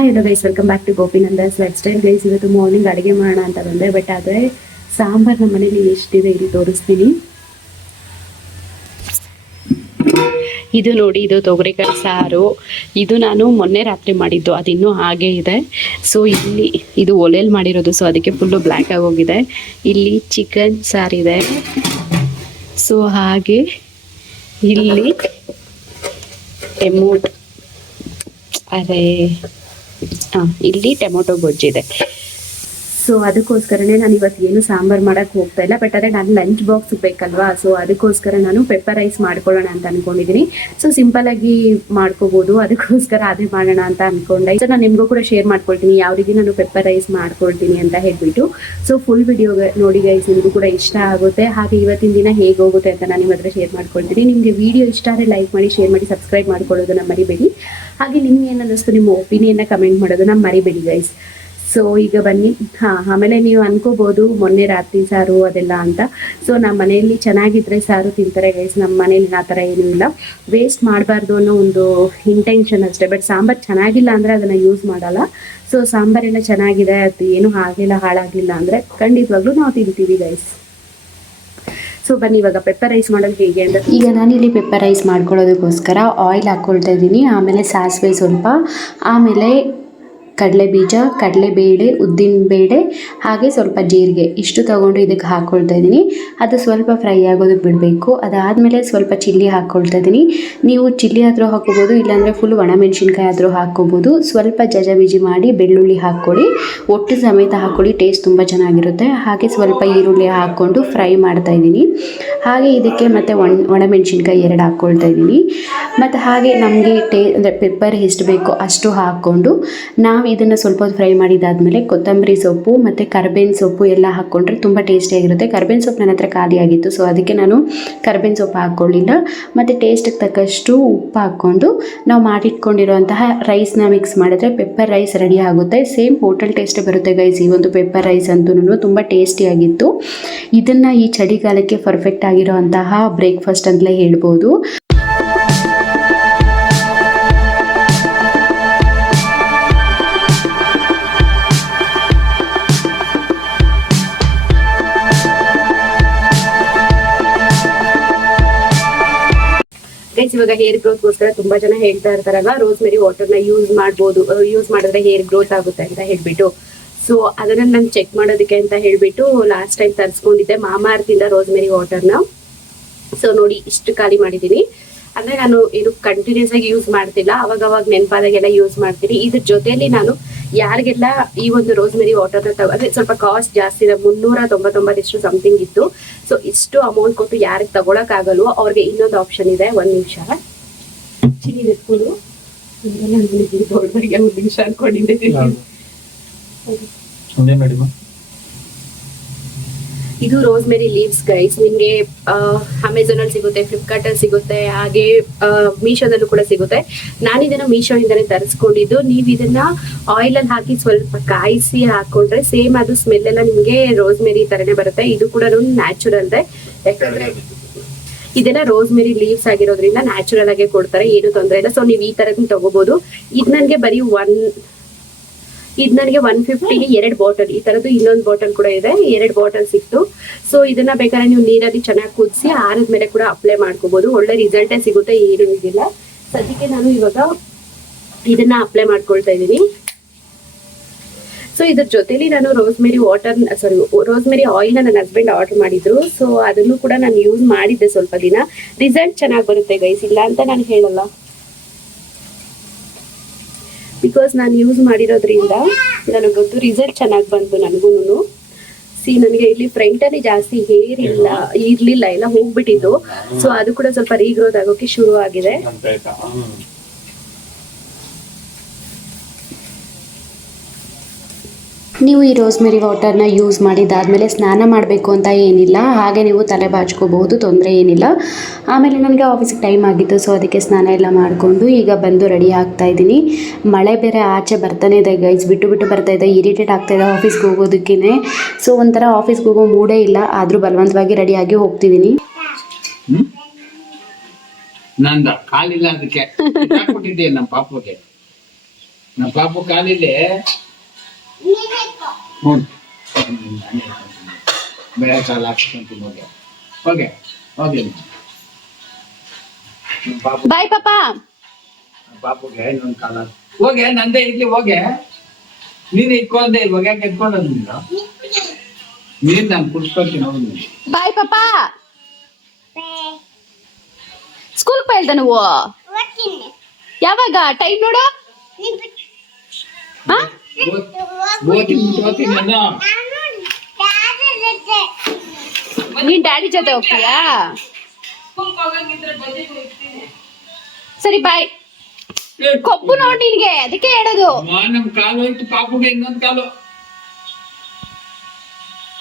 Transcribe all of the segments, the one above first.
Hi hello guys welcome back to Gopinanda's lifestyle guys ಇವತ್ತು morning ಅಡುಗೆ ಮಾಡೋಣ ಅಂತ ಬಂದೆ ಬಟ್ ಆದರೆ ಸಾಂಬಾರ್ ನಮ್ಮ ಮನೇಲಿ ಎಷ್ಟಿದೆ ಇಲ್ಲಿ ತೋರಿಸ್ತೀನಿ. ಇದು ನೋಡಿ, ಇದು ತೊಗರಿಕಾಯಿ ಸಾರು. ಇದು ನಾನು ಮೊನ್ನೆ ರಾತ್ರಿ ಮಾಡಿದ್ದು ಅದಿನ್ನೂ ಹಾಗೆ ಇದೆ. ಸೊ ಇಲ್ಲಿ ಇದು ಒಲೆಯಲ್ಲಿ ಮಾಡಿರೋದು ಸೊ ಅದಕ್ಕೆ ಫುಲ್ಲು ಬ್ಲ್ಯಾಕ್ ಆಗೋಗಿದೆ ಇಲ್ಲಿ ಚಿಕನ್ ಸಾರಿದೆ ಸೊ ಹಾಗೆ ಇಲ್ಲಿ ಟೆಮೋಟ್ ಅರೆ ಇಲ್ಲಿ ಟೊಮೊಟೊ ಗೊಜ್ಜಿದೆ ಸೊ ಅದಕ್ಕೋಸ್ಕರನೇ ನಾನು ಇವತ್ತು ಏನು ಸಾಂಬಾರ್ ಮಾಡಕ್ಕೆ ಹೋಗ್ತಾ ಇಲ್ಲ. ಬಟ್ ಅದೇ ನಾನು ಲಂಚ್ ಬಾಕ್ಸ್ ಬೇಕಲ್ವಾ? ಸೊ ಅದಕ್ಕೋಸ್ಕರ ನಾನು ಪೆಪ್ಪರ್ ರೈಸ್ ಮಾಡ್ಕೊಳ್ಳೋಣ ಅಂತ ಅನ್ಕೊಂಡಿದ್ದೀನಿ ಸೊ ಸಿಂಪಲ್ ಆಗಿ ಮಾಡ್ಕೋಬಹುದು ಅದಕ್ಕೋಸ್ಕರ ಅದೇ ಮಾಡೋಣ ಅಂತ ಅನ್ಕೊಂಡೆ. ಸೊ ನಾನು ನಿಮಗೂ ಕೂಡ ಶೇರ್ ಮಾಡ್ಕೊಳ್ತೀನಿ. ಯಾವ ರೀತಿ ನಾನು ಪೆಪ್ಪರ್ ರೈಸ್ ಮಾಡ್ಕೊಳ್ತೀನಿ ಅಂತ ಹೇಳ್ಬಿಟ್ಟು. ಸೊ ಫುಲ್ ವಿಡಿಯೋ ನೋಡಿ ಗೈಸ್ ನಿಮಗೂ ಕೂಡ ಇಷ್ಟ ಆಗುತ್ತೆ. ಹಾಗೆ ಇವತ್ತಿನ ದಿನ ಹೇಗೆ ಹೋಗುತ್ತೆ ಅಂತ ನಾನು ನಿಮ್ಮ ಹತ್ರ ಶೇರ್ ಮಾಡ್ಕೊಳ್ತೀನಿ. ನಿಮಗೆ ವಿಡಿಯೋ ಇಷ್ಟ ಆದರೆ ಲೈಕ್ ಮಾಡಿ ಶೇರ್ ಮಾಡಿ ಸಬ್ಸ್ಕ್ರೈಬ್ ಮಾಡ್ಕೊಳ್ಳೋದನ್ನ ಮರಿಬೇಡಿ. ಹಾಗೆ ನಿಮ್ಗೆ ಏನು ನಿಮ್ಮ ಒಪಿನಿಯನ್ನ ಕಮೆಂಟ್ ಮಾಡೋದನ್ನ ಮರಿಬೇಡಿ ಗೈಸ್ ಸೊ ಈಗ ಬನ್ನಿ. ಹಾ, ಆಮೇಲೆ ನೀವು ಅನ್ಕೋಬಹುದು ಮೊನ್ನೆ ರಾತ್ರಿ ಸಾರು ಅದೆಲ್ಲ ಅಂತ. ಸೊ ನಮ್ಮ ಮನೆಯಲ್ಲಿ ಚೆನ್ನಾಗಿದ್ರೆ ಸಾರು ತಿಂತಾರೆ ಗೈಸ್ ನಮ್ಮ ಮನೇಲಿ ಆ ಥರ ಏನೂ ಇಲ್ಲ. ವೇಸ್ಟ್ ಮಾಡಬಾರ್ದು ಅನ್ನೋ ಒಂದು ಇಂಟೆನ್ಷನ್ ಅಷ್ಟೇ. ಬಟ್ ಸಾಂಬಾರ್ ಚೆನ್ನಾಗಿಲ್ಲ ಅಂದ್ರೆ ಅದನ್ನ ಯೂಸ್ ಮಾಡಲ್ಲ. ಸೊ ಸಾಂಬಾರೆಲ್ಲ ಚೆನ್ನಾಗಿದೆ. ಅದು ಏನು ಆಗಲಿಲ್ಲ, ಹಾಳಾಗಲಿಲ್ಲ ಅಂದ್ರೆ ಖಂಡಿತವಾಗ್ಲೂ ನಾವು ತಿಂತೀವಿ ಗೈಸ್ ಸೊ ಬನ್ನಿ, ಇವಾಗ ಪೆಪ್ಪರ್ ರೈಸ್ ಮಾಡೋದು ಹೇಗೆ ಅಂತ. ಈಗ ನಾನಿಲ್ಲಿ ಪೆಪ್ಪರ್ ರೈಸ್ ಮಾಡ್ಕೊಳ್ಳೋದಕ್ಕೋಸ್ಕರ ಆಯಿಲ್ ಹಾಕ್ಕೊಳ್ತಾ ಇದ್ದೀನಿ. ಆಮೇಲೆ ಸಾಸಿವೆ ಸ್ವಲ್ಪ. ಆಮೇಲೆ ಕಡಲೆಬೀಜ, ಕಡಲೆಬೇಳೆ, ಉದ್ದಿನಬೇಳೆ ಹಾಗೆ ಸ್ವಲ್ಪ ಜೀರಿಗೆ ಇಷ್ಟು ತಗೊಂಡು ಇದಕ್ಕೆ ಹಾಕ್ಕೊಳ್ತಾ ಇದ್ದೀನಿ. ಅದು ಸ್ವಲ್ಪ ಫ್ರೈ ಆಗೋದಕ್ಕೆ ಬಿಡಬೇಕು. ಅದಾದಮೇಲೆ ಸ್ವಲ್ಪ ಚಿಲ್ಲಿ ಹಾಕ್ಕೊಳ್ತಾ ಇದ್ದೀನಿ. ನೀವು ಚಿಲ್ಲಿ ಆದರೂ ಹಾಕ್ಕೋಬೋದು, ಇಲ್ಲಾಂದರೆ ಫುಲ್ ಒಣಮೆಣಸಿನ್ಕಾಯಿ ಆದರೂ ಹಾಕ್ಕೋಬೋದು. ಸ್ವಲ್ಪ ಜಜಬೀಜಿ ಮಾಡಿ ಬೆಳ್ಳುಳ್ಳಿ ಹಾಕ್ಕೊಳ್ಳಿ. ಒಟ್ಟು ಸಮೇತ ಹಾಕ್ಕೊಳ್ಳಿ ಟೇಸ್ಟ್ ತುಂಬ ಚೆನ್ನಾಗಿರುತ್ತೆ. ಹಾಗೆ ಸ್ವಲ್ಪ ಈರುಳ್ಳಿ ಹಾಕ್ಕೊಂಡು ಫ್ರೈ ಮಾಡ್ತಾ ಇದ್ದೀನಿ. ಹಾಗೆ ಇದಕ್ಕೆ ಮತ್ತು ಒಣ, ಒಣಮೆಣಸಿನ್ಕಾಯಿ ಎರಡು ಹಾಕ್ಕೊಳ್ತಾ ಇದ್ದೀನಿ. ಮತ್ತು ಹಾಗೆ ನಮಗೆ ಟೇ, ಅಂದರೆ ಪೆಪ್ಪರ್ ಎಷ್ಟು ಬೇಕೋ ಅಷ್ಟು ಹಾಕ್ಕೊಂಡು ನಾವು ಇದನ್ನು ಸ್ವಲ್ಪ ಹೊತ್ತು ಫ್ರೈ ಮಾಡಿದಾದಮೇಲೆ ಕೊತ್ತಂಬರಿ ಸೊಪ್ಪು ಮತ್ತು ಕರ್ಬೇವಿನ ಸೊಪ್ಪು ಎಲ್ಲ ಹಾಕ್ಕೊಂಡ್ರೆ ತುಂಬ ಟೇಸ್ಟಿಯಾಗಿರುತ್ತೆ ಕರ್ಬೇವಿನ ಸೊಪ್ಪು ನನ್ನ ಹತ್ರ ಖಾಲಿಯಾಗಿತ್ತು ಸೊ ಅದಕ್ಕೆ ನಾನು ಕರ್ಬೇವಿನ ಸೊಪ್ಪು ಹಾಕ್ಕೊಳ್ಳಿಲ್ಲ. ಮತ್ತು ಟೇಸ್ಟಿಗೆ ತಕ್ಕಷ್ಟು ಉಪ್ಪು ಹಾಕ್ಕೊಂಡು ನಾವು ಮಾಡಿಟ್ಕೊಂಡಿರುವಂತಹ ರೈಸ್ನ ಮಿಕ್ಸ್ ಮಾಡಿದ್ರೆ ಪೆಪ್ಪರ್ ರೈಸ್ ರೆಡಿ ಆಗುತ್ತೆ. ಸೇಮ್ ಹೋಟೆಲ್ ಟೇಸ್ಟ್ ಬರುತ್ತೆ ಗೈಸ್ ಈ ಒಂದು ಪೆಪ್ಪರ್ ರೈಸ್ ಅಂತೂ ತುಂಬ ಟೇಸ್ಟಿಯಾಗಿತ್ತು ಇದನ್ನು ಈ ಚಳಿಗಾಲಕ್ಕೆ ಪರ್ಫೆಕ್ಟ್ ಆಗಿರುವಂತಹ ಬ್ರೇಕ್ಫಾಸ್ಟ್ ಅಂತಲೇ ಹೇಳ್ಬೋದು. ಗೈಸ್ ಇವಾಗ ಹೇರ್ ಗ್ರೋತ್ಗೋಸ್ಕರ ತುಂಬಾ ಜನ ಹೇಳ್ತಾ ಇರ್ತಾರಲ್ಲ ರೋಸ್ ಮೇರಿ ನ ಯೂಸ್ ಮಾಡ್ಬೋದು ಯೂಸ್ ಮಾಡಿದ್ರೆ ಹೇರ್ ಗ್ರೋತ್ ಆಗುತ್ತೆ ಅಂತ ಹೇಳ್ಬಿಟ್ಟು. ಸೊ ಅದನ್ನ ನಾನು ಚೆಕ್ ಮಾಡೋದಕ್ಕೆ ಅಂತ ಹೇಳ್ಬಿಟ್ಟು ಲಾಸ್ಟ್ ಟೈಮ್ ತರಿಸ್ಕೊಂಡಿದ್ದೆ ಮಾಮಾರ್ತಿಂದ ರೋಸ್ ಮೇರಿ ವಾಟರ್ನ ಸೊ ನೋಡಿ, ಇಷ್ಟು ಖಾಲಿ ಮಾಡಿದ್ದೀನಿ. ಅಂದ್ರೆ ನಾನು ಇದು ಕಂಟಿನ್ಯೂಸ್ ಆಗಿ ಯೂಸ್ ಮಾಡ್ತಿಲ್ಲ ಅವಾಗ ಅವಾಗ ನೆನಪಾದಾಗೆಲ್ಲ ಯೂಸ್ ಮಾಡ್ತೀನಿ. ಇದ್ರ ಜೊತೆಯಲ್ಲಿ ನಾನು ಯಾರಿಗೆಲ್ಲ ಈ ಒಂದು ರೋಸ್ ಮೇರಿ ವಾಟರ್ ಅಂದ್ರೆ ಸ್ವಲ್ಪ ಕಾಸ್ಟ್ ಜಾಸ್ತಿ ಇದೆ, ಮುನ್ನೂರ ತೊಂಬತ್ತೊಂಬತ್ತಿಷ್ಟು ಸಮಥಿಂಗ್ ಇತ್ತು. ಸೊ ಇಷ್ಟು ಅಮೌಂಟ್ ಕೊಟ್ಟು ಯಾರಿಗೆ ತಗೊಳಕ್ ಆಗಲ್ವೋ ಅವ್ರಿಗೆ ಇನ್ನೊಂದು ಆಪ್ಷನ್ ಇದೆ, ಒಂದ್ ನಿಮಿಷ. ಚಿಲ್ಲಿ ದೊಡ್ಡವರಿಗೆ ಒಂದ್ ನಿಮಿಷ ಅನ್ಕೊಂಡಿದ್ದೆ ಒಂದೇ ಮೇಡಮ್ ಇದು ರೋಸ್ ಮೇರಿ ಲೀವ್ಸ್ ಗೈಸ್ ನಿಮ್ಗೆ ಅಮೆಝಾನ್ ಅಲ್ಲಿ ಸಿಗುತ್ತೆ ಫ್ಲಿಪ್ಕಾರ್ಟ್ ಅಲ್ಲಿ ಸಿಗುತ್ತೆ, ಹಾಗೆ ಮೀಶೋದಲ್ಲೂ ಕೂಡ ಸಿಗುತ್ತೆ. ನಾನು ಇದನ್ನ ಮೀಶೋ ಇಂದಾನೆ ತರಿಸ್ಕೊಂಡಿದ್ದು. ನೀವು ಇದನ್ನ ಆಯಿಲ್ ಅಲ್ಲಿ ಹಾಕಿ ಸ್ವಲ್ಪ ಕಾಯಿಸಿ ಹಾಕೊಂಡ್ರೆ ಸೇಮ್ ಅದು ಸ್ಮೆಲ್ ಎಲ್ಲ ನಿಮ್ಗೆ ರೋಸ್ ಮೇರಿ ತರನೇ ಬರುತ್ತೆ. ಇದು ಕೂಡ ನ್ಯಾಚುರಲ್ ಯಾಕಂದ್ರೆ ಇದೆಲ್ಲ ರೋಸ್ ಮೇರಿ ಲೀವ್ಸ್ ಆಗಿರೋದ್ರಿಂದ ನ್ಯಾಚುರಲ್ ಆಗಿ ಕೊಡ್ತಾರೆ, ಏನು ತೊಂದರೆ ಇಲ್ಲ. ಸೊ ನೀವು ಈ ತರದ್ ತಗೋಬಹುದು ಇದು ನನ್ಗೆ ಬರೀ ಒನ್ ಇದು ನನಗೆ ಒನ್ ಫಿಫ್ಟಿಗೆ ಎರಡು ಬಾಟಲ್ ಈ ತರದ್ದು ಇನ್ನೊಂದು ಬಾಟಲ್ ಕೂಡ ಇದೆ. ಎರಡು ಬಾಟಲ್ ಸಿಕ್ತು. ಸೊ ಇದನ್ನ ಬೇಕಾದ್ರೆ ನೀವು ನೀರಲ್ಲಿ ಚೆನ್ನಾಗಿ ಕುದಿಸಿ ಆರಿದ್ಮೇಲೆ ಕೂಡ ಅಪ್ಲೈ ಮಾಡ್ಕೋಬಹುದು ಒಳ್ಳೆ ರಿಸಲ್ಟೇ ಸಿಗುತ್ತೆ, ಏನು ಇದಿಲ್ಲ. ಸದ್ಯಕ್ಕೆ ನಾನು ಇವಾಗ ಇದನ್ನ ಅಪ್ಲೈ ಮಾಡ್ಕೊಳ್ತಾ ಇದ್ದೀನಿ. ಸೊ ಇದ್ರ ಜೊತೆಲಿ ನಾನು rosemary water sorry rosemary oil ನನ್ನ ಹಸ್ಬೆಂಡ್ ಆರ್ಡರ್ ಮಾಡಿದ್ರು. ಸೊ ಅದನ್ನು ಕೂಡ ನಾನು ಯೂಸ್ ಮಾಡಿದ್ದೆ ಸ್ವಲ್ಪ ದಿನ. ರಿಸಲ್ಟ್ ಚೆನ್ನಾಗಿ ಬರುತ್ತೆ ಗೈಸ್ ಇಲ್ಲ ಅಂತ ನಾನು ಹೇಳಲ್ಲ. ಬಿಕಾಸ್ ನಾನು ಯೂಸ್ ಮಾಡಿರೋದ್ರಿಂದ ನನಗೆ ಗೊತ್ತು ರಿಸಲ್ಟ್ ಚೆನ್ನಾಗಿ ಬಂತು ನನಗೂ ಸಿ ನನಗೆ ಇಲ್ಲಿ ಫ್ರಂಟ್ ಅಲ್ಲಿ ಜಾಸ್ತಿ ಹೇರ್ ಇಲ್ಲ, ಇರ್ಲಿಲ್ಲ, ಎಲ್ಲ ಹೋಗ್ಬಿಟ್ಟಿದ್ದು. ಸೊ ಅದು ಕೂಡ ಸ್ವಲ್ಪ ರೀಗ್ರೋತ್ ಆಗೋಕೆ ಶುರು ಆಗಿದೆ ಅಂತ ಆಯ್ತಾ ಹ್ಮ್ ನೀವು ಈ ರೋಸ್ಮೆರಿ ವಾಟರ್ನ ಯೂಸ್ ಮಾಡಿದ್ದಾದಮೇಲೆ ಸ್ನಾನ ಮಾಡಬೇಕು ಅಂತ ಏನಿಲ್ಲ, ಹಾಗೆ ನೀವು ತಲೆ ಬಾಚ್ಕೋಬಹುದು, ತೊಂದರೆ ಏನಿಲ್ಲ. ಆಮೇಲೆ ನನಗೆ ಆಫೀಸಿಗೆ ಟೈಮ್ ಆಗಿತ್ತು ಸೊ ಅದಕ್ಕೆ ಸ್ನಾನ ಎಲ್ಲ ಮಾಡಿಕೊಂಡು ಈಗ ಬಂದು ರೆಡಿ ಆಗ್ತಾ ಇದ್ದೀನಿ. ಮಳೆ ಬೇರೆ ಆಚೆ ಬರ್ತಾನೆ ಇದೆ ಗೈಸ್ ಬಿಟ್ಟು ಬಿಟ್ಟು ಬರ್ತಾ ಇದೆ ಇರಿಟೇಟ್ ಆಗ್ತಾ ಇದೆ ಆಫೀಸ್ಗೆ ಹೋಗೋದಕ್ಕೇ ಸೊ ಒಂಥರ ಆಫೀಸ್ಗೆ ಹೋಗೋ ಮೂಡೇ ಇಲ್ಲ, ಆದರೂ ಬಲವಂತವಾಗಿ ರೆಡಿಯಾಗಿ ಹೋಗ್ತಿದ್ದೀನಿ. ನಂದ? ಕಾಲಿಲ್ಲ ಅದಕ್ಕೆ. ನಮ್ಮ ಪಾಪಕ್ಕೆ ನಮ್ಮ ಪಾಪು ಕಾಲಿಲ್ಲಿ ಹ್ಞೂ ಬೇಳೆ ಕಾಲು ಹಾಕ್ಸ್ಕೊಂತೀನಿ ಹೋಗಿ ಓಕೆ ಹೋಗಿ ಪಾಪು ಬಾಯ್ ಪಾಪಾ. ಬಾಪುಗೆ ಇನ್ನೊಂದು ಕಾಲ ಹೋಗೆ ನಂದೇ ಇಡ್ಲಿ ಹೋಗೆ. ನೀನು ಇಟ್ಕೊಂಡೆ ಒಗ್ಯಾಕೆ ಎತ್ಕೊಂಡು ನೀನು ನೀನು ನಾನು ಕುಡ್ಸ್ಕೊಳ್ತೀನಿ ಹೋಗಿ ಬಾಯ್ ಪಾಪ. ಸ್ಕೂಲ್ ಬೈಲ್ದ ನೀವು? ಯಾವಾಗ? ಟೈಮ್ ನೋಡು. ಹಾ? ನಾನು ಡ್ಯಾಡಿ ಜೊತೆ ಹೋಗ್ತೀಯಾ? ಸರಿ ಬಾಯ್ ಕೊಬ್ಬು ನೋಡಿ ನಿನ್ಗೆ ಅದಕ್ಕೆ ಹೇಳೋದು. ನಮ್ ಕಾಲು ಹೋಯ್ತು ಪಾಪುಗೆ ಇನ್ನೊಂದ್ ಕಾಲು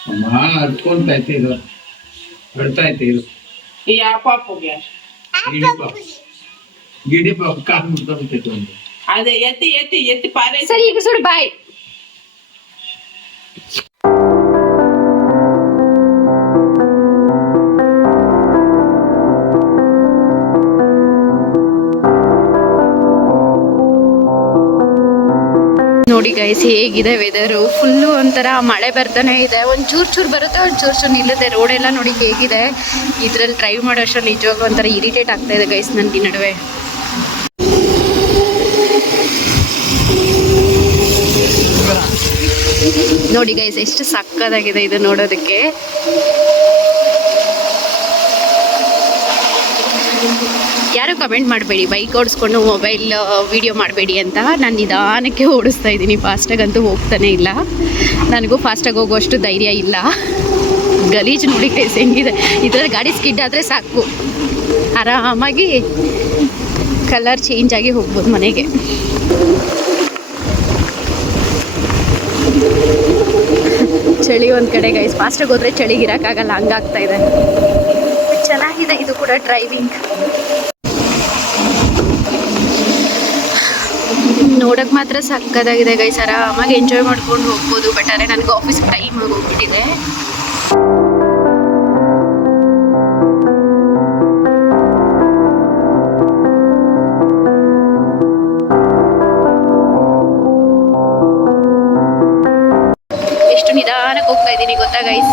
ಅಮ್ಮ ಐತೆ ಇದು ಅಡ್ತಾ ಐತೆ ಇದು ಯಾವ ಪಾಪುಗೆ ಗಿಡಿ ಪಾಪು ಗಿಡಿ ಪಾಪು ಕಾಲು ಒಂದು. ಅದೇ, ಎತ್ತಿ ಎತ್ತಿ ಎತ್ತಿ பாரு ಸರಿ, ಈಗ ಸುಡು ಬಾಯ್ ನೋಡಿ ಗೈಸ್ ಹೇಗಿದೆ ವೆದರು ಫುಲ್ಲು ಒಂಥರ ಮಳೆ ಬರ್ತಾನೆ ಇದೆ. ಒಂದು ಚೂರು ಚೂರು ಬರುತ್ತೆ, ಒಂದು ಚೂರು ಚೂರು ನಿಲ್ಲುತ್ತೆ. ರೋಡ್ ಎಲ್ಲ ನೋಡಿ ಹೇಗಿದೆ. ಇದ್ರಲ್ಲಿ ಡ್ರೈವ್ ಮಾಡೋಷ್ಟು ಅಷ್ಟರಲ್ಲಿ ನಿಜವಾಗ್ಲೂ ಒಂಥರ ಇರಿಟೇಟ್ ಆಗ್ತಾ ಇದೆ ಗೈಸ್ ನನಗೆ ನಡುವೆ. ನೋಡಿ ಗೈಸ್ ಎಷ್ಟು ಸಕ್ಕದಾಗಿದೆ ಇದು ನೋಡೋದಕ್ಕೆ. ಯಾರು ಕಮೆಂಟ್ ಮಾಡಬೇಡಿ ಬೈಕ್ ಓಡಿಸ್ಕೊಂಡು ಮೊಬೈಲ್ ವಿಡಿಯೋ ಮಾಡಬೇಡಿ ಅಂತ. ನಾನು ನಿಧಾನಕ್ಕೆ ಓಡಿಸ್ತಾ ಇದ್ದೀನಿ, ಫಾಸ್ಟಾಗಂತೂ ಹೋಗ್ತಾನೆ ಇಲ್ಲ. ನನಗೂ ಫಾಸ್ಟಾಗಿ ಹೋಗುವಷ್ಟು ಧೈರ್ಯ ಇಲ್ಲ. ಗಲೀಜು ನೋಡಿ ಗೈಸ್ ಹೆಂಗಿದೆ. ಇದರಲ್ಲಿ ಗಾಡಿ ಸ್ಕಿಡ್ ಆದರೆ ಸಾಕು. ಆರಾಮಾಗಿ ಕಲರ್ ಚೇಂಜ್ ಆಗಿ ಹೋಗ್ಬೋದು ಮನೆಗೆ. ಚಳಿ ಒಂದು ಕಡೆ ಗೈಸ್ ಫಾಸ್ಟಾಗಿ ಹೋದ್ರೆ ಚಳಿಗೆ ಇರೋಕ್ಕಾಗಲ್ಲ ಹಂಗಾಗ್ತಾ ಇದೆ. ಚೆನ್ನಾಗಿದೆ. ಇದು ಕೂಡ ಡ್ರೈವಿಂಗ್ ನೋಡಕ್ಕೆ ಮಾತ್ರ ಸಕ್ಕದಾಗಿದೆ ಗೈಸ್ ಆರಾಮಾಗಿ ಎಂಜಾಯ್ ಮಾಡ್ಕೊಂಡು ಹೋಗ್ಬೋದು. ಬಟ್ ಆದರೆ ನನಗೆ ಆಫೀಸ್ ಟೈಮ್ ಹೋಗ್ಬಿಟ್ಟಿದೆ. ಇದ್ದೀನಿ ಗೊತ್ತಾ ಗೈಸ್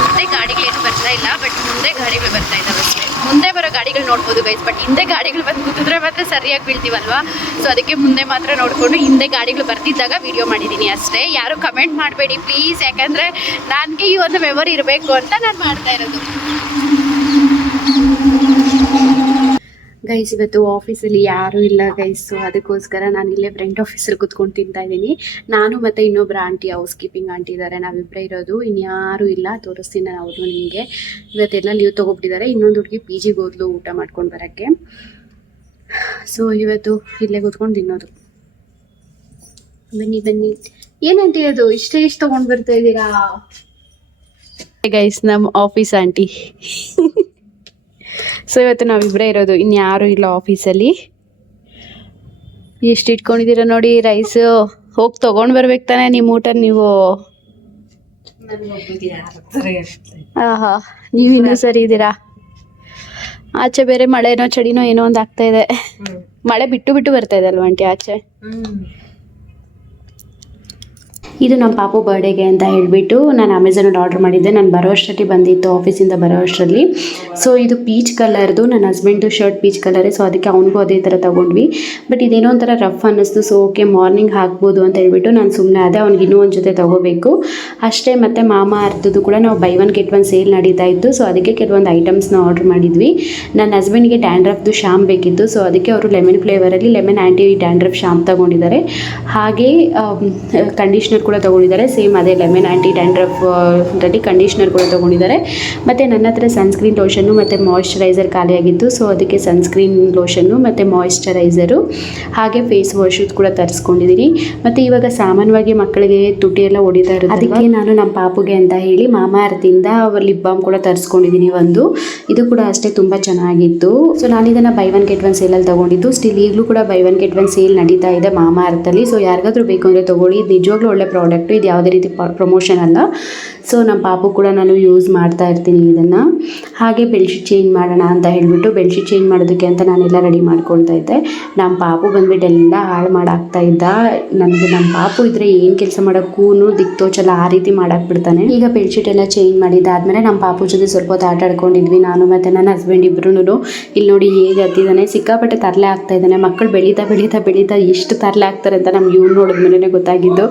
ಮುಂದೆ ಗಾಡಿಗಳೇನು ಬರ್ತಾ ಇಲ್ಲ ಬಟ್ ಮುಂದೆ ಗಾಡಿಗಳು ಬರ್ತಾ ಇದ್ದಾವೆ ಮುಂದೆ ಬರೋ ಗಾಡಿಗಳು ನೋಡ್ಬೋದು ಗೈಸ್ ಬಟ್ ಹಿಂದೆ ಗಾಡಿಗಳು ಬಂದು ಕೂತಿದ್ರೆ ಮಾತ್ರ ಸರಿಯಾಗಿ ಬೀಳ್ತೀವಲ್ವಾ? ಸೊ ಅದಕ್ಕೆ ಮುಂದೆ ಮಾತ್ರ ನೋಡಿಕೊಂಡು ಹಿಂದೆ ಗಾಡಿಗಳು ಬರ್ತಿದ್ದಾಗ ವಿಡಿಯೋ ಮಾಡಿದ್ದೀನಿ ಅಷ್ಟೇ. ಯಾರು ಕಮೆಂಟ್ ಮಾಡಬೇಡಿ ಪ್ಲೀಸ್ ಯಾಕಂದರೆ, ನನಗೆ ಈ ಒಂದು ಮೆಮೊರಿ ಇರಬೇಕು ಅಂತ ನಾನು ಮಾಡ್ತಾ ಇರೋದು. ಗೈಸ್ ಇವತ್ತು ಆಫೀಸಲ್ಲಿ ಯಾರು ಇಲ್ಲ ಗೈಸ್ ಅದಕ್ಕೋಸ್ಕರ ನಾನು ಇಲ್ಲೇ ಫ್ರೆಂಡ್ ಆಫೀಸಲ್ಲಿ ಕುತ್ಕೊಂಡು ತಿಂತಾ ಇದ್ದೀನಿ. ನಾನು ಮತ್ತೆ ಇನ್ನೊಬ್ರು ಆಂಟಿ ಹೌಸ್ ಕೀಪಿಂಗ್ ಆಂಟಿ ಇದ್ದಾರೆ ನಾವಿಬ್ಬರೇ ಇರೋದು ಇನ್ಯಾರೂ ಇಲ್ಲ. ತೋರಿಸ್ತೀನಿ ನಾನು ಅವರು ನಿಮಗೆ. ಇವತ್ತೆಲ್ಲ ಲೀವ್ ತೊಗೊಬಿಟ್ಟಿದ್ದಾರೆ. ಇನ್ನೊಂದು ಹುಡುಗಿ ಪಿ ಜಿಗೆ ಹೋದ್ಲು ಊಟ ಮಾಡ್ಕೊಂಡು ಬರೋಕ್ಕೆ. ಸೊ ಇವತ್ತು ಇಲ್ಲೇ ಕೂತ್ಕೊಂಡು ತಿನ್ನೋದು. ಬನ್ನಿ ಬನ್ನಿ. ಏನಂಟಿ ಅದು? ಇಷ್ಟೇ ಇಷ್ಟು ತೊಗೊಂಡು ಬರ್ತಾ ಇದ್ದೀರಾ? ಗೈಸ್ ನಮ್ಮ ಆಫೀಸ್ ಆಂಟಿ ಸೊ ಇವತ್ತು ನಾವಿಬ್ಬರೇ ಇರೋದು. ಇನ್ಯಾರೂ ಇಲ್ಲ ಆಫೀಸಲ್ಲಿ ಎಷ್ಟು ಇಟ್ಕೊಂಡಿದ್ದೀರ ನೋಡಿ ರೈಸು ಹೋಗಿ ತೊಗೊಂಡು ಬರ್ಬೇಕು ತಾನೆ ನಿಮ್ಮ ಊಟ ನೀವು. ಆಹಾ ನೀವು ಇನ್ನೂ ಸರಿ ಇದ್ದೀರಾ? ಆಚೆ ಬೇರೆ ಮಳೆನೋ ಚಳಿನೋ ಏನೋ ಒಂದು ಆಗ್ತಾ ಇದೆ. ಮಳೆ ಬಿಟ್ಟು ಬಿಟ್ಟು ಬರ್ತಾ ಇದೆ ಅಲ್ವಾ ಆಂಟಿ ಆಚೆ? ಇದು ನಮ್ಮ ಪಾಪು ಬರ್ಡೇಗೆ ಅಂತ ಹೇಳಿಬಿಟ್ಟು ನಾನು ಅಮೆಝಾನಲ್ಲಿ ಆರ್ಡರ್ ಮಾಡಿದ್ದೆ. ನಾನು ಬರೋ ಅಷ್ಟರಲ್ಲಿ ಬಂದಿತ್ತು ಆಫೀಸಿಂದ ಬರೋ ಅಷ್ಟರಲ್ಲಿ. ಸೊ ಇದು ಪೀಚ್ ಕಲರ್ದು ನನ್ನ ಹಸ್ಬೆಂಡು ಶರ್ಟ್ ಪೀಚ್ ಕಲರೇ ಸೊ ಅದಕ್ಕೆ ಅವನಿಗೂ ಅದೇ ಥರ ತೊಗೊಂಡ್ವಿ. ಬಟ್ ಇದೇನೋ ಒಂಥರ ರಫ್ ಅನ್ನಿಸ್ತು. ಸೊ ಓಕೆ ಮಾರ್ನಿಂಗ್ ಹಾಕ್ಬೋದು ಅಂತ ಹೇಳ್ಬಿಟ್ಟು ನಾನು ಸುಮ್ಮನೆ ಅದೇ ಅವ್ನಿಗೆ ಇನ್ನೂ ಒಂದು ಜೊತೆ ತೊಗೋಬೇಕು. ಅಷ್ಟೇ ಮತ್ತು ಮಾಮ ಅರ್ಥದ್ದು ಕೂಡ ನಾವು buy one get one sale ನಡೀತಾ ಇತ್ತು. ಸೊ ಅದಕ್ಕೆ ಕೆಲವೊಂದು ಐಟಮ್ಸ್ನ ಆರ್ಡರ್ ಮಾಡಿದ್ವಿ. ನನ್ನ ಹಸ್ಬೆಂಡ್ಗೆ ಡ್ಯಾಂಡ್ರಫ್ದು ಶ್ಯಾಮ್ ಬೇಕಿತ್ತು. ಸೊ ಅದಕ್ಕೆ ಅವರು ಲೆಮನ್ ಫ್ಲೇವರಲ್ಲಿ ಲೆಮನ್ ಆ್ಯಂಟಿ ಡ್ಯಾಂಡ್ರಫ್ ಶಾಂಪ್ ತೊಗೊಂಡಿದ್ದಾರೆ. ಹಾಗೆ ಕಂಡೀಷ್ನರ್ ಕೂಡ ತೊಗೊಂಡಿದ್ದಾರೆ. ಸೇಮ್ ಅದೇ ಲೆಮನ್ ಆ್ಯಂಟಿ ರೆಡಿ ಕಂಡೀಷ್ನರ್ ಕೂಡ ತೊಗೊಂಡಿದ್ದಾರೆ. ಮತ್ತು ನನ್ನ ಹತ್ರ ಸನ್ಸ್ಕ್ರೀನ್ ಲೋಷನ್ನು ಮತ್ತು ಮಾಯಿಶ್ಚರೈಸರ್ ಖಾಲಿಯಾಗಿತ್ತು. ಸೊ ಅದಕ್ಕೆ ಸನ್ಸ್ಕ್ರೀನ್ ಲೋಷನ್ನು ಮತ್ತು ಮಾಯಿಶ್ಚರೈಸರು ಹಾಗೆ ಫೇಸ್ ವಾಶು ಕೂಡ ತರಿಸ್ಕೊಂಡಿದ್ದೀನಿ ಮತ್ತು ಇವಾಗ ಸಾಮಾನ್ಯವಾಗಿ ಮಕ್ಕಳಿಗೆ ತುಟಿ ಎಲ್ಲ ಹೊಡಿತಾ ಇರೋದು ಅದಕ್ಕೆ ನಾನು ನಮ್ಮ ಪಾಪುಗೆ ಅಂತ ಹೇಳಿ ಮಾಮಾ ಅರ್ಥಿಂದ ಲಿಪ್ ಬಾಮ್ ಕೂಡ ತರಿಸ್ಕೊಂಡಿದ್ದೀನಿ ಒಂದು. ಇದು ಕೂಡ ಅಷ್ಟೇ ತುಂಬ ಚೆನ್ನಾಗಿತ್ತು. ಸೊ ನಾನು ಇದನ್ನು ಬೈ ಒನ್ ಗೆಟ್ ಒನ್ ಸೇಲಲ್ಲಿ ತೊಗೊಂಡಿದ್ದು. ಸ್ಟಿಲ್ ಈಗಲೂ ಕೂಡ buy one get one sale ನಡೀತಾ ಇದೆ ಮಾಮಾ ಅರ್ಥಲ್ಲಿ ಸೊ ಯಾರಿಗಾದ್ರೂ ಬೇಕು ಅಂದರೆ ತೊಗೊಳ್ಳಿ. ನಿಜವಾಗ್ಲೂ ಒಳ್ಳೆ ಪ್ರಾಡಕ್ಟು ಇದು ಯಾವುದೇ ರೀತಿ ಪ್ರಮೋಷನ್ ಅಲ್ಲ. ಸೊ ನಮ್ಮ ಪಾಪು ಕೂಡ ನಾನು ಯೂಸ್ ಮಾಡ್ತಾ ಇರ್ತೀನಿ ಇದನ್ನು. ಹಾಗೆ ಬೆಡ್ಶೀಟ್ ಚೇಂಜ್ ಮಾಡೋಣ ಅಂತ ಹೇಳಿಬಿಟ್ಟು ಬೆಡ್ಶೀಟ್ ಚೇಂಜ್ ಮಾಡೋದಕ್ಕೆ ಅಂತ ನಾನೆಲ್ಲ ರೆಡಿ ಮಾಡ್ಕೊಳ್ತಾ ಇದ್ದೆ. ನಮ್ಮ ಪಾಪು ಬಂದ್ಬಿಟ್ಟು ಎಲ್ಲ ಹಾಳು ಮಾಡಾಕ್ತಾ ಇದ್ದ. ನನಗೆ ನಮ್ಮ ಪಾಪು ಇದ್ರೆ ಏನು ಕೆಲಸ ಮಾಡೋಕ್ಕೂ ದಿಕ್ತೋಚಲ್ಲ ಆ ರೀತಿ ಮಾಡಾಕ್ಬಿಡ್ತಾನೆ. ಈಗ ಬೆಡ್ಶೀಟ್ ಎಲ್ಲ ಚೇಂಜ್ ಮಾಡಿದ್ದಾದ್ಮೇಲೆ ನಮ್ಮ ಪಾಪು ಜೊತೆ ಸ್ವಲ್ಪ ಹೊತ್ತು ಆಟ ಆಡ್ಕೊಂಡಿದ್ವಿ. ನಾನು ಮತ್ತು ನನ್ನ ಹಸ್ಬೆಂಡ್ ಇಬ್ರು ಇಲ್ಲಿ ನೋಡಿ ಹೇಗೆ ಹತ್ತಿದ್ದಾನೆ ಸಿಕ್ಕಾಪಟ್ಟೆ ತರಲೆ ಆಗ್ತಾ ಇದ್ದಾನೆ. ಮಕ್ಕಳು ಬೆಳೀತಾ ಬೆಳೀತಾ ಬೆಳೀತಾ ಎಷ್ಟು ತರಲೆ ಆಗ್ತಾರೆ ಅಂತ ನಮ್ಗೆ ಇವ್ರು ನೋಡಿದ್ಮೇಲೆ ಗೊತ್ತಾಗಿದ್ದು.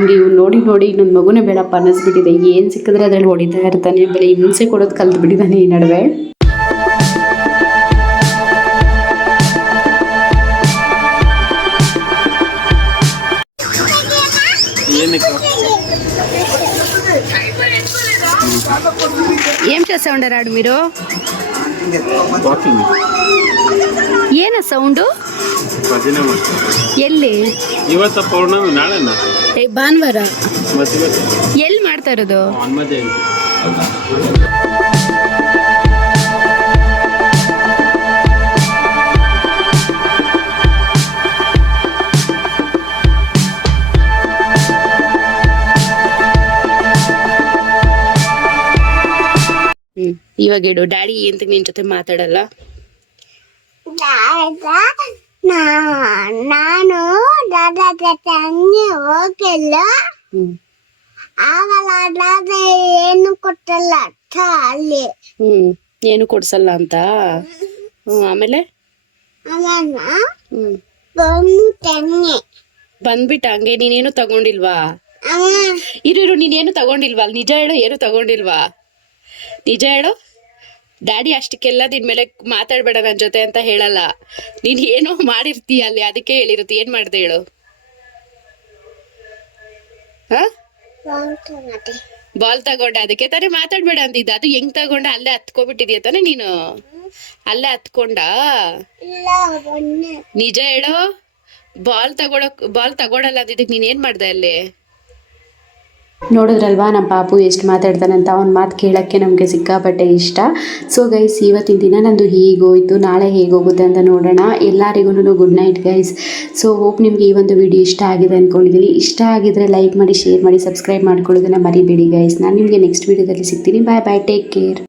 ನಮಗೆ ಇವ್ನು ನೋಡಿ ನೋಡಿ ಇನ್ನೊಂದು ಮಗುನೇ ಬೇಡಪ್ಪ ಅನ್ನಿಸ್ಬಿಟ್ಟಿದೆ ಏನು ಸಿಕ್ಕಿದ್ರೆ ಅದ್ರಲ್ಲಿ ಹೊಡಿತಾ ಇರ್ತಾನೆ ಬರೀ ಹಿಂಸೆ ಕೊಡೋದು ಕಲ್ತು ಬಿಟ್ಟಿದ್ದಾನೆ ಈ ನಡುವೆ ఏం చేస్తా ఉండరాడు మీరు ವಾಕಿಂಗ್ ಏನ ಸೌಂಡು ಭಜನೆ ಮಾಡ್ತಾರೆ. ಎಲ್ಲಿ? ಇವತ್ತ ಪೌರ್ಣಮಿ ನಾಳೆ ಏ ಭಾನುವಾರ. ಮತ್ತೆ ಇವತ್ತು ಎಲ್ಲಿ ಮಾಡ್ತಾ ಇರೋದು? ಹನುಮ ಜಯಂತಿ ಹ್ಮ್ ಇವಾಗ ಇಡು. ಡ್ಯಾಡಿ ಎಂತ ನಿನ್ ಜೊತೆ ಮಾತಾಡಲ್ಲ? ನಾನು ದಾದಾ ತಂಗಿ ಹೋಗಿಲ್ಲ ಹ್ಮ್ ಆಗಲ್ಲ ದಾದ ಏನು ಕೊಟ್ಟಲ್ಲ ಅಕ್ಕ ಅಲ್ಲಿ ಹ್ಮ್ ಏನು ಕೊಡ್ಸಲ್ಲ ಅಂತ ಹ್ಮ್ ಆಮೇಲೆ ಅವನ ಹ್ಮ್ ಬಂದು ತಂಗಿ ಬಂದ್ಬಿಟ್ಟ ಹಂಗೆ ನೀನೇನು ತಗೊಂಡಿಲ್ವಾ ಅವ ಇರು ಇರು ನೀನೇನು ತಗೊಂಡಿಲ್ವಾ ಅಲ್ಲಿ ನಿಜ ಹೇಳು ಏನು ತಗೊಂಡಿಲ್ವಾ ನಿಜ ಹೇಳು ಡ್ಯಾಡಿ ಅಷ್ಟಕ್ಕೆಲ್ಲ ನಿನ್ ಮೇಲೆ ಮಾತಾಡ್ಬೇಡ ನನ್ನ ಜೊತೆ ಅಂತ ಹೇಳಲ್ಲ. ನೀನ್ ಏನೋ ಮಾಡಿರ್ತೀಯ ಅಲ್ಲಿ ಅದಕ್ಕೆ ಹೇಳಿರುತ್ತೆ ಏನ್ ಮಾಡ್ದೆ ಹೇಳು? ಬಾಲ್ ತಗೊಂಡ. ಅದಕ್ಕೆ ತಾನೇ ಮಾತಾಡ್ಬೇಡ ಅಂದಿದ್ದ. ಅದು ಹೆಂಗ್ ತಗೊಂಡ? ಅಲ್ಲೇ ಹತ್ಕೊಬಿಟ್ಟಿದ್ಯ ತಾನೆ ನೀನು? ಅಲ್ಲೇ ಹತ್ಕೊಂಡ? ನಿಜ ಹೇಳೋ. ಬಾಲ್ ತಗೊಳಕ್ ಬಾಲ್ ತಗೊಳಲ್ಲ ಅಂದಿದ್ದಕ್ಕೆ ನೀನ್ ಏನ್ ಮಾಡ್ದೆ ಅಲ್ಲಿ? ನೋಡಿದ್ರಲ್ವಾ ನಮ್ಮ ಪಾಪು ಎಷ್ಟು ಮಾತಾಡ್ತಾನಂತ ಅವ್ನ ಮಾತು ಕೇಳೋಕ್ಕೆ ನಮಗೆ ಸಿಕ್ಕಾಪಟ್ಟೆ ಇಷ್ಟ. ಸೊ ಗೈಸ್ ಇವತ್ತಿನ ದಿನ ನಂದು ಹೀಗೋಯ್ತು, ನಾಳೆ ಹೇಗೋಗುತ್ತೆ ಅಂತ ನೋಡೋಣ. ಎಲ್ಲರಿಗೂ good night guys so hope ನಿಮಗೆ ಈ ಒಂದು ವಿಡಿಯೋ ಇಷ್ಟ ಆಗಿದೆ ಅಂದ್ಕೊಂಡಿದ್ದೀನಿ ಇಷ್ಟ ಆಗಿದ್ರೆ ಲೈಕ್ ಮಾಡಿ ಶೇರ್ ಮಾಡಿ ಸಬ್ಸ್ಕ್ರೈಬ್ ಮಾಡ್ಕೊಳ್ಳೋದನ್ನ ಮರಿಬೇಡಿ ಗೈಸ್ ನಾನು ನಿಮಗೆ ನೆಕ್ಸ್ಟ್ ವಿಡಿಯೋದಲ್ಲಿ ಸಿಗ್ತೀನಿ. ಬಾಯ್ ಬಾಯ್ ಟೇಕ್ ಕೇರ್